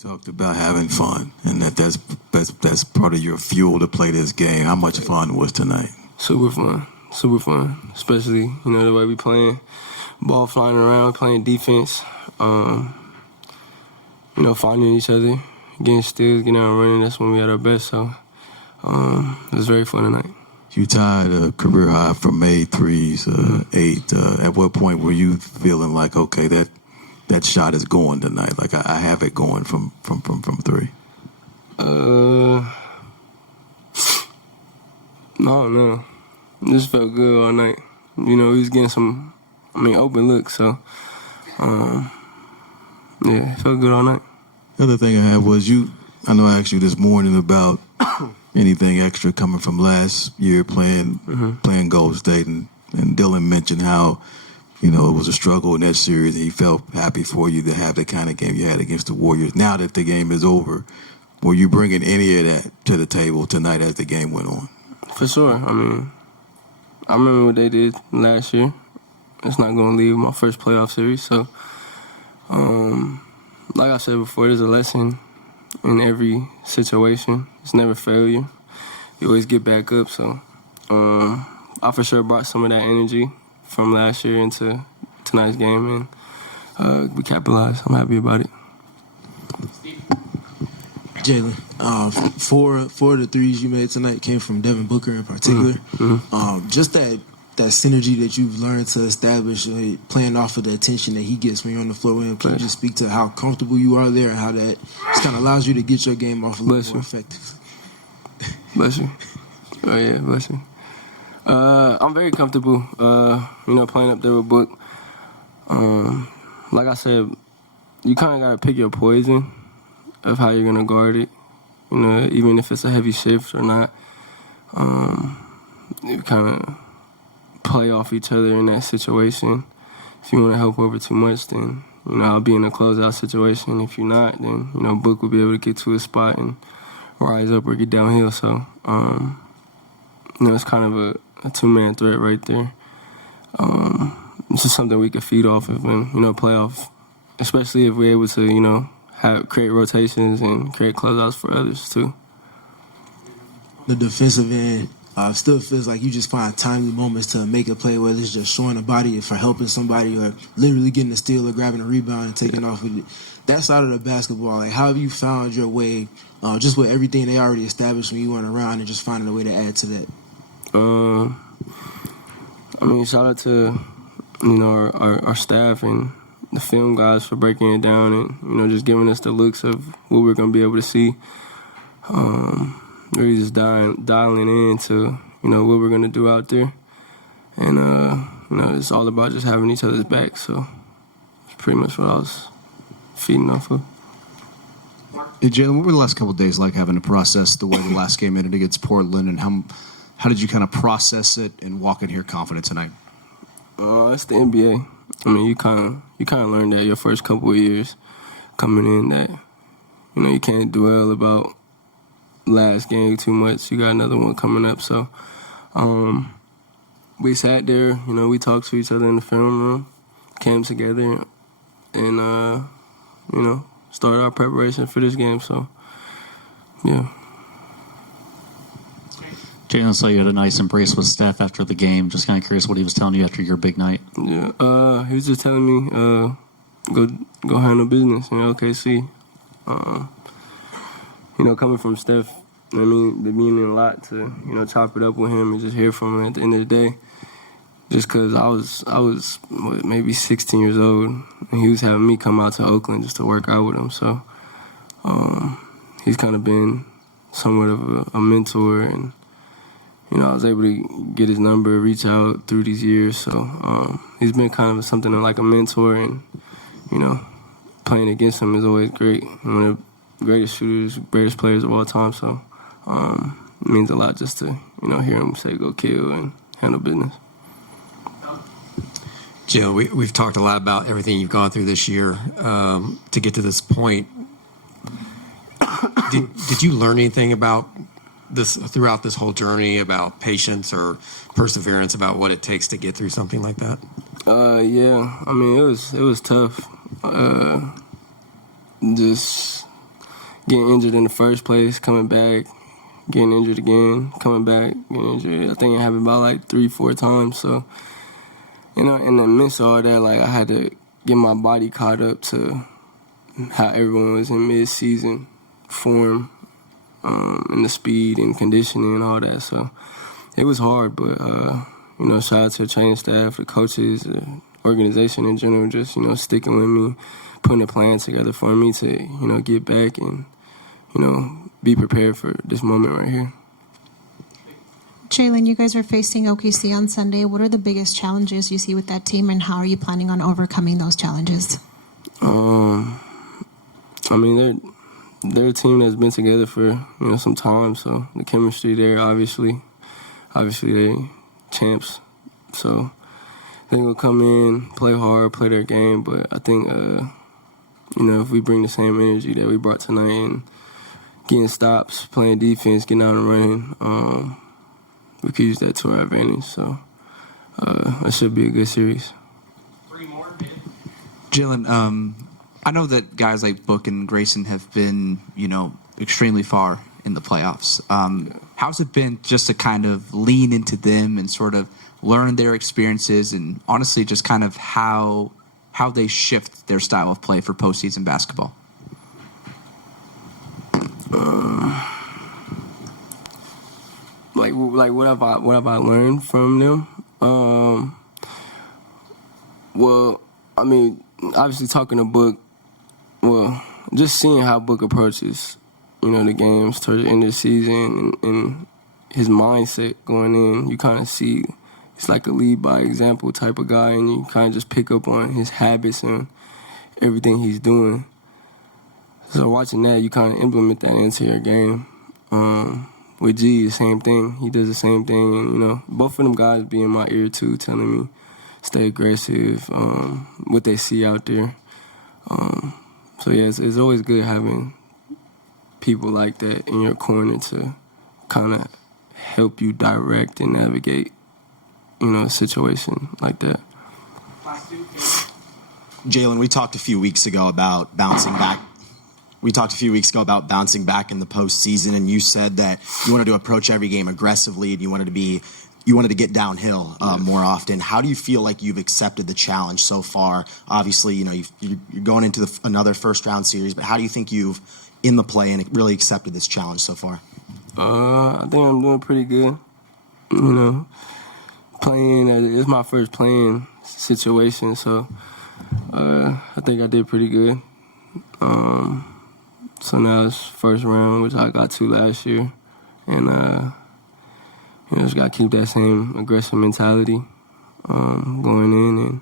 Talked about having fun, and that's part of your fuel to play this game. How much fun was tonight? Super fun. Especially the way we playing, ball flying around, playing defense. Finding each other, getting steals, getting out and running. That's when we at our best. So it was very fun tonight. You tied a career high for made threes, 8. At what point were you feeling like, okay, that shot is going tonight? Like I have it going from 3. No. It just felt good all night. We was getting some, open looks. So, it felt good all night. The other thing I had was I know I asked you this morning about anything extra coming from last year playing Golden State, and Dylan mentioned how, it was a struggle in that series, and he felt happy for you to have the kind of game you had against the Warriors. Now that the game is over, were you bringing any of that to the table tonight as the game went on? For sure. I remember what they did last year. It's not going to leave my first playoff series. So, like I said before, there's a lesson in every situation. It's never failure. You always get back up. So, I for sure brought some of that energy from last year into tonight's game, and we capitalized. I'm happy about it. Jalen, 4 of the threes you made tonight came from Devin Booker in particular. Just that synergy that you've learned to establish, playing off of the attention that he gets when you're on the floor. Can you just speak to how comfortable you are there and how that just kind of allows you to get your game off a little more effective? Bless you. Oh, yeah, bless you. I'm very comfortable, playing up there with Book. Like I said, you kind of got to pick your poison of how you're going to guard it, even if it's a heavy shift or not. You kind of play off each other in that situation. If you want to help over too much, then, I'll be in a closeout situation. If you're not, then, Book will be able to get to a spot and rise up or get downhill. So, it's kind of a two-man threat right there. It's just something we could feed off of and, playoff, especially if we're able to, create rotations and create closeouts for others too. The defensive end still feels like you just find timely moments to make a play, whether it's just showing a body for helping somebody or literally getting a steal or grabbing a rebound and taking off with it. That side of the basketball, like, how have you found your way, just with everything they already established when you went around, and just finding a way to add to that? Shout out to, our staff and the film guys for breaking it down and, just giving us the looks of what we're going to be able to see. Really just dialing in to, what we're going to do out there. And, it's all about just having each other's back. So it's pretty much what I was feeding off of. Hey, Jalen, what were the last couple of days like having to process the way the last game ended against Portland, and how did you kind of process it and walk in here confident tonight? It's the NBA. You kind of learn that your first couple of years coming in that, you can't dwell about last game too much. You got another one coming up. So we sat there, we talked to each other in the film room, came together, and, started our preparation for this game. So, yeah. Jalen, saw you had a nice embrace with Steph after the game. Just kind of curious what he was telling you after your big night. Yeah, he was just telling me, go handle business in OKC. Coming from Steph, it meaning a lot to, chop it up with him and just hear from him at the end of the day. Just because I was maybe 16 years old, and he was having me come out to Oakland just to work out with him. So he's kind of been somewhat of a mentor, and I was able to get his number, reach out through these years. So he's been kind of something like a mentor, and, playing against him is always great. One of the greatest shooters, greatest players of all time. So it means a lot just to, hear him say go kill and handle business. Jill, we've talked a lot about everything you've gone through this year to get to this point. Did you learn anything about this throughout this whole journey, about patience or perseverance, about what it takes to get through something like that? Yeah. It was tough. Just getting injured in the first place, coming back, getting injured again, coming back, getting injured. I think it happened about like 3-4 times. So, you know, in the midst of all that, like I had to get my body caught up to how everyone was in mid-season form, and the speed and conditioning and all that. So it was hard, but, you know, shout out to the training staff, the coaches, the organization in general, just, you know, sticking with me, putting a plan together for me to, you know, get back and, you know, be prepared for this moment right here. Jalen, you guys are facing OKC on Sunday. What are the biggest challenges you see with that team, and how are you planning on overcoming those challenges? I mean, they're a team that's been together for, you know, some time, so the chemistry there, obviously they champs. So I think we'll come in, play hard, play their game, but I think, you know, if we bring the same energy that we brought tonight and getting stops, playing defense, getting out and running, we could use that to our advantage. So that should be a good series. Jalen, I know that guys like Book and Grayson have been, you know, extremely far in the playoffs. How's it been just to kind of lean into them and sort of learn their experiences and honestly just kind of how they shift their style of play for postseason basketball? Like what have I learned from them? Well, I mean, obviously talking to Book, well, just seeing how Book approaches, you know, the games towards the end of the season and his mindset going in, you kind of see he's like a lead by example type of guy, and you kind of just pick up on his habits and everything he's doing. So watching that, you kind of implement that into your game. With G, the same thing. He does the same thing, and you know, both of them guys be in my ear too, telling me stay aggressive, what they see out there. So yeah, it's always good having people like that in your corner to kind of help you direct and navigate, you know, a situation like that. Jalen, we talked a few weeks ago about bouncing back. We talked a few weeks ago about bouncing back in the postseason, and you said that you wanted to approach every game aggressively, and you wanted to get downhill more often. How do you feel like you've accepted the challenge so far? Obviously, you know, you're going into another first-round series, but how do you think you've, in the play, and really accepted this challenge so far? I think I'm doing pretty good. You know, it's my first playing situation, so I think I did pretty good. So now it's first round, which I got to last year, and you know, just gotta keep that same aggressive mentality going in. And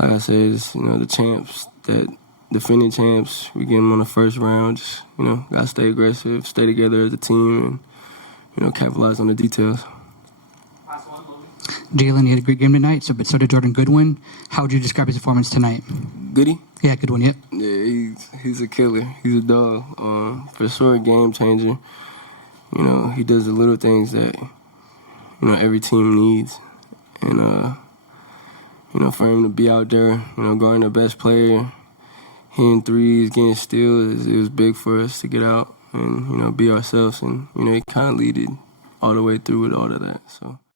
like I said, it's, you know, the champs, that defending champs, we get them on the first round. Just, you know, gotta stay aggressive, stay together as a team, and you know, capitalize on the details. Jalen, you had a great game tonight, so did Jordan Goodwin. How would you describe his performance tonight? Goody? Yeah, Goodwin, yep. Yeah, he's a killer. He's a dog. For sure, a game changer. You know, he does the little things that, you know, every team needs. And, you know, for him to be out there, you know, guarding the best player, hitting threes, getting steals, it was big for us to get out and, you know, be ourselves. And, you know, he kind of leaded all the way through with all of that, so.